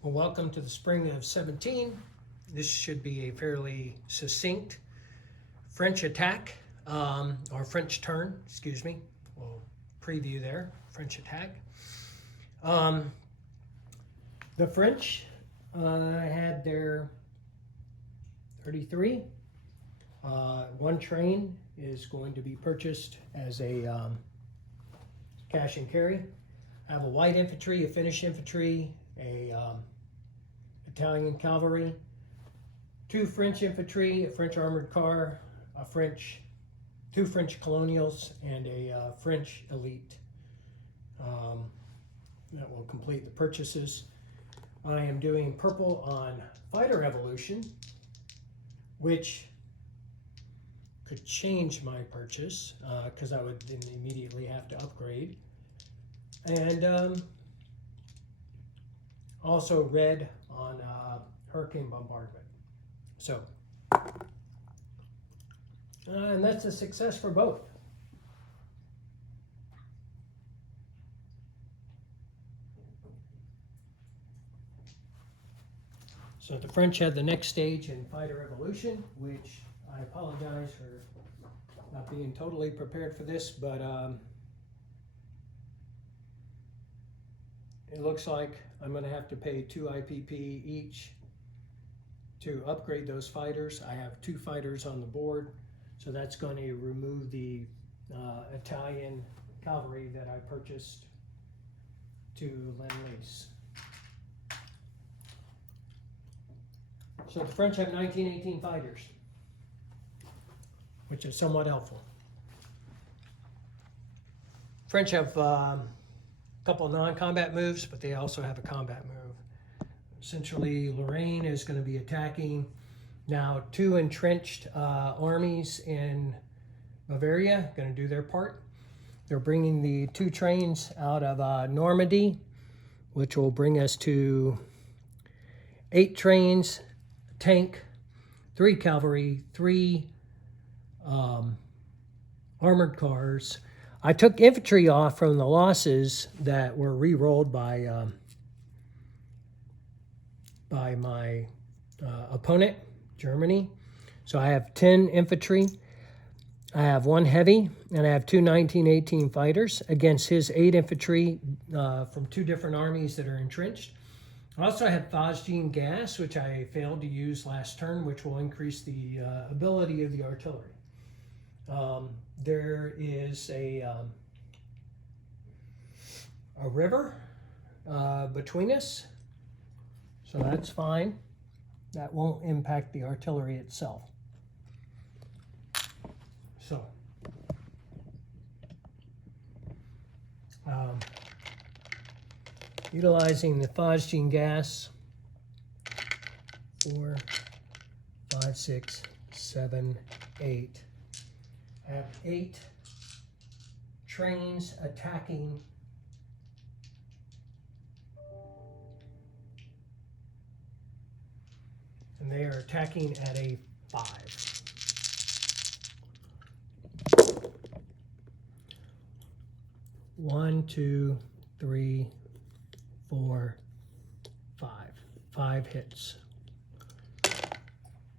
Well, welcome to the spring of 17. This should be a fairly succinct French attack, or French turn, excuse me. We'll preview there, French attack. The French had their 33. One train is going to be purchased as a cash and carry. I have a white infantry, a Finnish infantry, a Italian cavalry, two French infantry, a French armored car, two French colonials, and a French elite. That will complete the purchases. I am doing purple on fighter evolution, which could change my purchase because I would then immediately have to upgrade. And also red on hurricane bombardment. So, and that's a success for both. So the French had the next stage in fighter evolution, which I apologize for not being totally prepared for this, but it looks like I'm going to have to pay 2 IPP each to upgrade those fighters. I have 2 fighters on the board, so that's going to remove the Italian cavalry that I purchased to Lend-Lease. So the French have 1918 fighters, which is somewhat helpful. French have a couple of non-combat moves, but they also have a combat move. Essentially, Lorraine is going to be attacking now 2 entrenched armies in Bavaria, going to do their part. They're bringing the 2 trains out of Normandy, which will bring us to 8 trains, tank, 3 cavalry, 3 armored cars. I took infantry off from the losses that were re-rolled by my opponent, Germany. So I have 10 infantry, I have 1 heavy, and I have 2 1918 fighters against his 8 infantry from 2 different armies that are entrenched. I also have phosgene gas, which I failed to use last turn, which will increase the ability of the artillery. There is a river between us, so that's fine. That won't impact the artillery itself. So, utilizing the phosgene gas, 4, 5, 6, 7, 8. I have 8 trains attacking and they are attacking at a 5. One, 2, 3, 4, 5. 5 hits.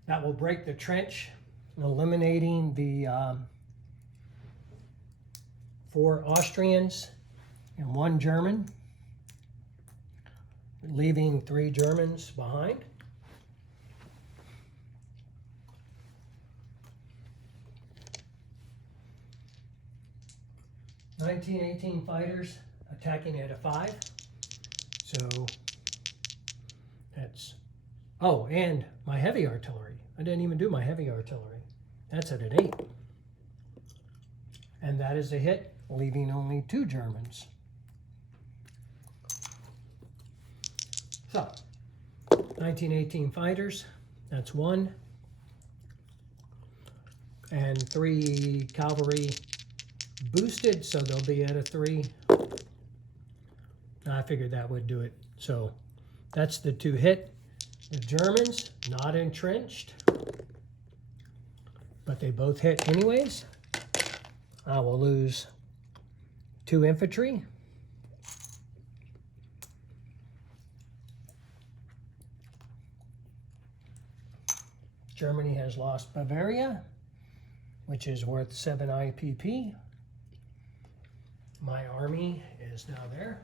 That will break the trench, eliminating the 4 Austrians and 1 German, leaving 3 Germans behind. (1918) fighters attacking at a 5. So that's, oh, and my heavy artillery. I didn't even do my heavy artillery. That's at an 8. And that is a hit, leaving only 2 Germans. So, 1918 fighters, that's 1. And 3 cavalry boosted, so they'll be at a 3. I figured that would do it. So, that's the 2 hit. The Germans, not entrenched, but they both hit anyways. I will lose 2 infantry Germany has lost Bavaria, which is worth 7 IPP. My army is now there.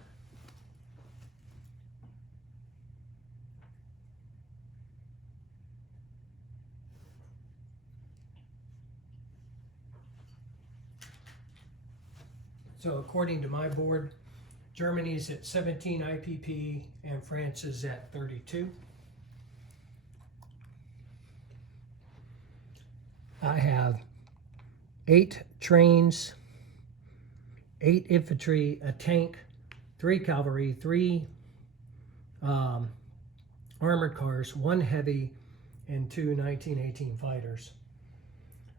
So according to my board, Germany's at 17 IPP and France is at 32. I have 8 trains, 8 infantry, a tank, 3 cavalry, 3 armored cars, 1 heavy, and 2 1918 fighters.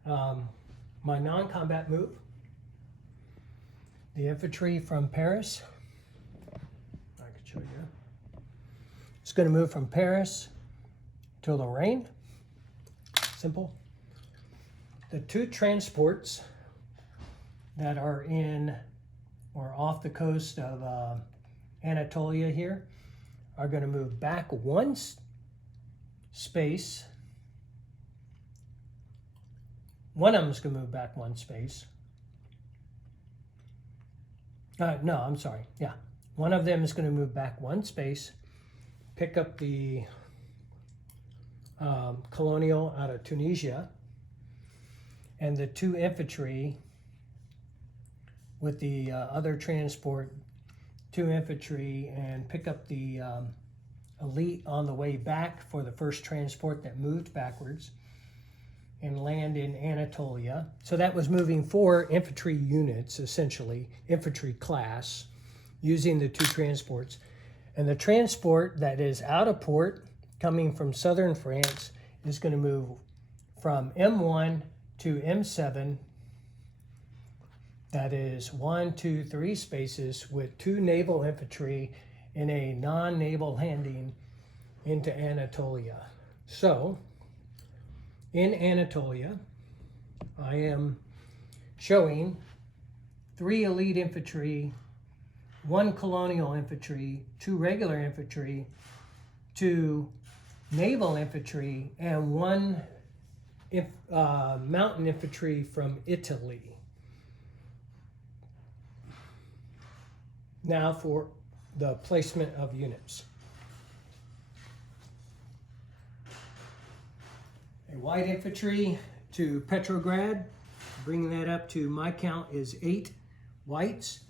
My non-combat move, the infantry from Paris, I could show you. It's going to move from Paris to Lorraine. Simple. The 2 transports that are in or off the coast of Anatolia here are going to move back 1 space. One of them is going to move back 1 space. No, I'm sorry. Yeah. One of them is going to move back 1 space, pick up the Colonial out of Tunisia, and the 2 infantry with the other transport, 2 infantry, and pick up the elite on the way back for the first transport that moved backwards and land in Anatolia. So that was moving 4 infantry units, essentially, infantry class, using the 2 transports. And the transport that is out of port, coming from southern France, is going to move from M1 to M7. That is 1, 2, 3 spaces with 2 naval infantry in a non-naval landing into Anatolia. So, in Anatolia, I am showing 3 elite infantry, 1 colonial infantry, 2 regular infantry, 2 naval infantry, and 1 mountain infantry from Italy. Now for the placement of units. A white infantry to Petrograd, bringing that up to my count is 8 whites,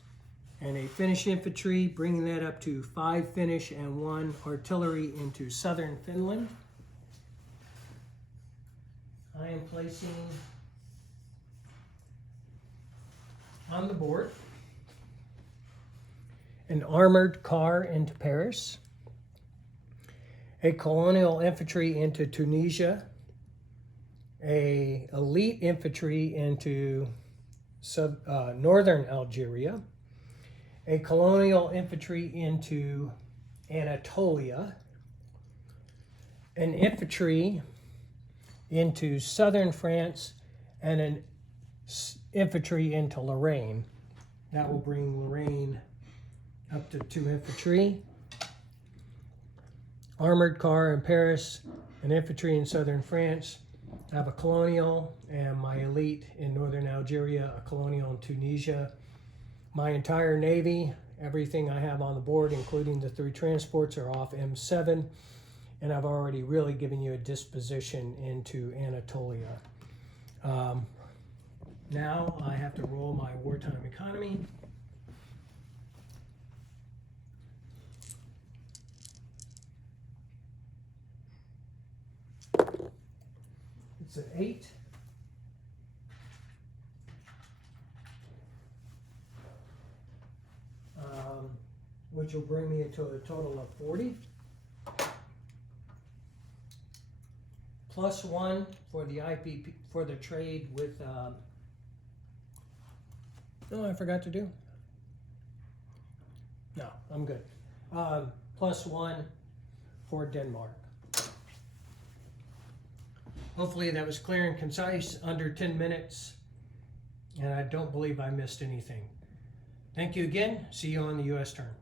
and a Finnish infantry, bringing that up to 5 Finnish and 1 artillery into southern Finland. I am placing on the board an armored car into Paris, a colonial infantry into Tunisia, a elite infantry into northern Algeria, a colonial infantry into Anatolia, an infantry into southern France, and an infantry into Lorraine. That will bring Lorraine up to 2 infantry. Armored car in Paris, an infantry in southern France. I have a colonial and my elite in northern Algeria, a colonial in Tunisia. My entire navy, everything I have on the board, including the 3 transports, are off M7, and I've already really given you a disposition into Anatolia. Now I have to roll my wartime economy. It's an 8. Which will bring me to a total of 40. Plus 1 for the IPP, for the trade with, no, I forgot to do. No, I'm good. Plus 1 for Denmark. Hopefully that was clear and concise, under 10 minutes, and I don't believe I missed anything. Thank you again. See you on the U.S. turn.